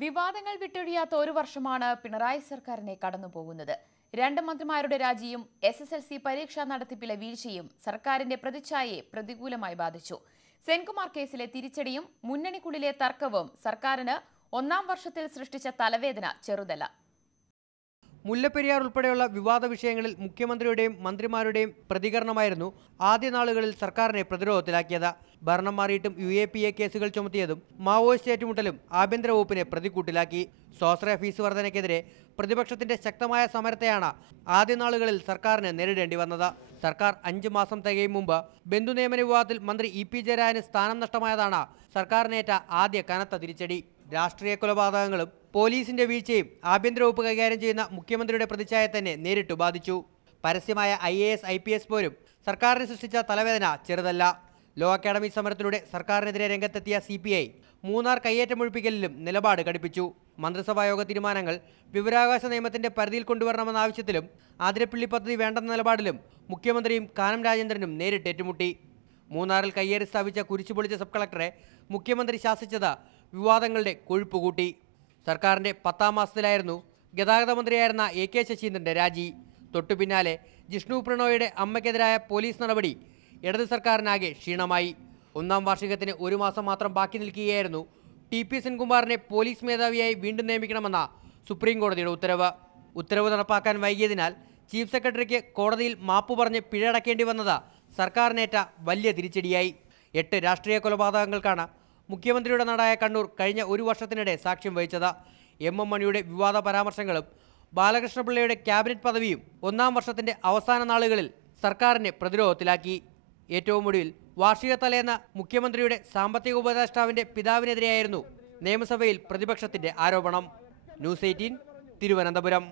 വിവാദങ്ങൾ വിട്ടൊഴിയാത്ത ഒരു വർഷമാണ് പിണറായി സർക്കാരിനെ കടന്നുപോകുന്നത്. രണ്ട് മന്ത്രിമാരുടെ രാജിയും എസ് എസ് എൽ സി പരീക്ഷാ നടത്തിപ്പിലെ വീഴ്ചയും സർക്കാരിന്റെ പ്രതിച്ഛായയെ പ്രതികൂലമായി ബാധിച്ചു. സെൻകുമാർ കേസിലെ തിരിച്ചടിയും മുന്നണിക്കുള്ളിലെ തർക്കവും സർക്കാരിന് ഒന്നാം വർഷത്തിൽ സൃഷ്ടിച്ച തലവേദന ചെറുതല്ല. മുല്ലപ്പെരിയാർ ഉൾപ്പെടെയുള്ള വിവാദ വിഷയങ്ങളിൽ മുഖ്യമന്ത്രിയുടെയും മന്ത്രിമാരുടെയും പ്രതികരണമായിരുന്നു ആദ്യ നാളുകളിൽ സർക്കാരിനെ പ്രതിരോധത്തിലാക്കിയത്. ഭരണം മാറിയിട്ടും യു എ പി എ കേസുകൾ ചുമത്തിയതും മാവോയിസ്റ്റ് ഏറ്റുമുട്ടലും ആഭ്യന്തര വകുപ്പിനെ പ്രതിക്കൂട്ടിലാക്കി. സ്വാശ്രയ ഫീസ് വർധനയ്ക്കെതിരെ പ്രതിപക്ഷത്തിന്റെ ശക്തമായ സമരത്തെയാണ് ആദ്യ നാളുകളിൽ സർക്കാരിന് നേരിടേണ്ടി വന്നത്. സർക്കാർ അഞ്ചു മാസം തികയും മുമ്പ് ബന്ധു നിയമന വിവാദത്തിൽ മന്ത്രി ഇ പി ജയരാജന് സ്ഥാനം നഷ്ടമായതാണ് സർക്കാരിനേറ്റ ആദ്യ കനത്ത തിരിച്ചടി. രാഷ്ട്രീയ കൊലപാതകങ്ങളും പോലീസിന്റെ വീഴ്ചയും ആഭ്യന്തര വകുപ്പ് കൈകാര്യം ചെയ്യുന്ന മുഖ്യമന്ത്രിയുടെ പ്രതിച്ഛായ തന്നെ നേരിട്ടു ബാധിച്ചു. പരസ്യമായ I A S I P S പോലും സർക്കാരിന് സൃഷ്ടിച്ച തലവേദന ചെറുതല്ല. ലോ അക്കാഡമി സമരത്തിലൂടെ സർക്കാരിനെതിരെ രംഗത്തെത്തിയ സി പി ഐ മൂന്നാർ കയ്യേറ്റമൊഴിപ്പിക്കലിലും നിലപാട് ഘടിപ്പിച്ചു മന്ത്രിസഭാ യോഗ തീരുമാനങ്ങൾ വിവരാവകാശ നിയമത്തിന്റെ പരിധിയിൽ കൊണ്ടുവരണമെന്ന ആവശ്യത്തിലും ആതിരപ്പള്ളി പദ്ധതി വേണ്ടെന്ന നിലപാടിലും മുഖ്യമന്ത്രിയും കാനം രാജേന്ദ്രനും നേരിട്ട് ഏറ്റുമുട്ടി. മൂന്നാറിൽ കയ്യേറി സ്ഥാപിച്ച കുരിശുപൊളിച്ച സബ് കളക്ടറെ മുഖ്യമന്ത്രി ശാസിച്ചത് വിവാദങ്ങളുടെ കൊഴുപ്പ് കൂട്ടി സർക്കാരിന്റെ പത്താം മാസത്തിലായിരുന്നു ഗതാഗത മന്ത്രിയായിരുന്ന എ കെ ശശീന്ദ്രന്റെ രാജി. തൊട്ടു പിന്നാലെ ജിഷ്ണു പ്രണോയുടെ അമ്മയ്ക്കെതിരായ പോലീസ് നടപടി ഇടത് സർക്കാരിനാകെ ക്ഷീണമായി. ഒന്നാം വാർഷികത്തിന് ഒരു മാസം മാത്രം ബാക്കി നിൽക്കുകയായിരുന്നു ടി പി സെൻകുമാറിനെ പോലീസ് മേധാവിയായി വീണ്ടും നിയമിക്കണമെന്ന സുപ്രീം കോടതിയുടെ ഉത്തരവ്. ഉത്തരവ് നടപ്പാക്കാൻ വൈകിയതിനാൽ ചീഫ് സെക്രട്ടറിക്ക് കോടതിയിൽ മാപ്പ് പറഞ്ഞ് പിഴയടക്കേണ്ടി വന്നത് സർക്കാരിനേറ്റ വലിയ തിരിച്ചടിയായി. എട്ട് രാഷ്ട്രീയ കൊലപാതകങ്ങൾക്കാണ് മുഖ്യമന്ത്രിയുടെ നാടായ കണ്ണൂർ കഴിഞ്ഞ ഒരു വർഷത്തിനിടെ സാക്ഷ്യം വഹിച്ചത് എം എം മണിയുടെ വിവാദ പരാമർശങ്ങളും ബാലകൃഷ്ണപിള്ളയുടെ ക്യാബിനറ്റ് പദവിയും ഒന്നാം വർഷത്തിന്റെ അവസാന നാളുകളിൽ സർക്കാരിനെ പ്രതിരോധത്തിലാക്കി. ഏറ്റവും ഒടുവിൽ വാർഷിക തലേന്ന് മുഖ്യമന്ത്രിയുടെ സാമ്പത്തിക ഉപദേഷ്ടാവിന്റെ പിതാവിനെതിരെയായിരുന്നു നിയമസഭയിൽ പ്രതിപക്ഷത്തിന്റെ ആരോപണം. News eighteen Thiruvananthapuram.